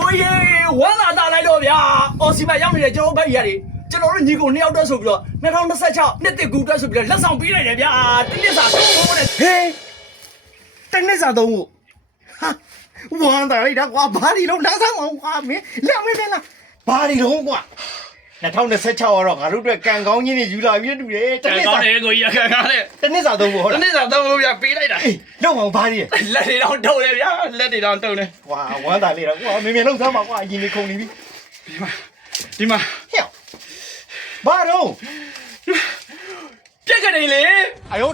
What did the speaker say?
ကိုရေဝမ်းသာတာလိုက်တော့ဗျာအော်စီမရောက်နေတဲ့ကျွန်တော်ဘက်ကြီးရတယ်ကျွန်တော်တို့ညီကို2ယောက်တည်းဆိုပြီးတော့2026နှစ်တကူတက်ဆိုပြီးတော့လက်ဆောင်ပေးလိုက်တယ်ဗျာတနစ်စာသုံးဖို့တဲ့ဟေးတနစ်စာသုံးဖို့ဟာဝမ်းသာလိုက်တာကွာဘာဒီလုံးနားဆောင်အောင်ကွာမင်းလက်မင်းလားဘာဒီလုံးကွာ2026ကတော့ငါတို့အတွက်ကံကောင်းကြီးနေယူလာပြီးတူတယ်တနစ်စာကောင်းတယ်ကိုကြီးကံကောင်းတယ်တနစ်စာသုံးဖို့ဟုတ်လားတနစ်စာသုံးဖို့ဗျာပေးလိုက်တာလုံးအောင်ဘာဒီလက်တွေတော့တုံတယ်ဗျာလက်တွေတော့တုံတယ်ကွာဝမ်းသာလေးတော့ကွာမင်းလုံးစမ်းပါကွာအရင်နေခုန်နေပြီဒီမှာဟဲ့ဘာတော့ပြက်ကနေလေအယော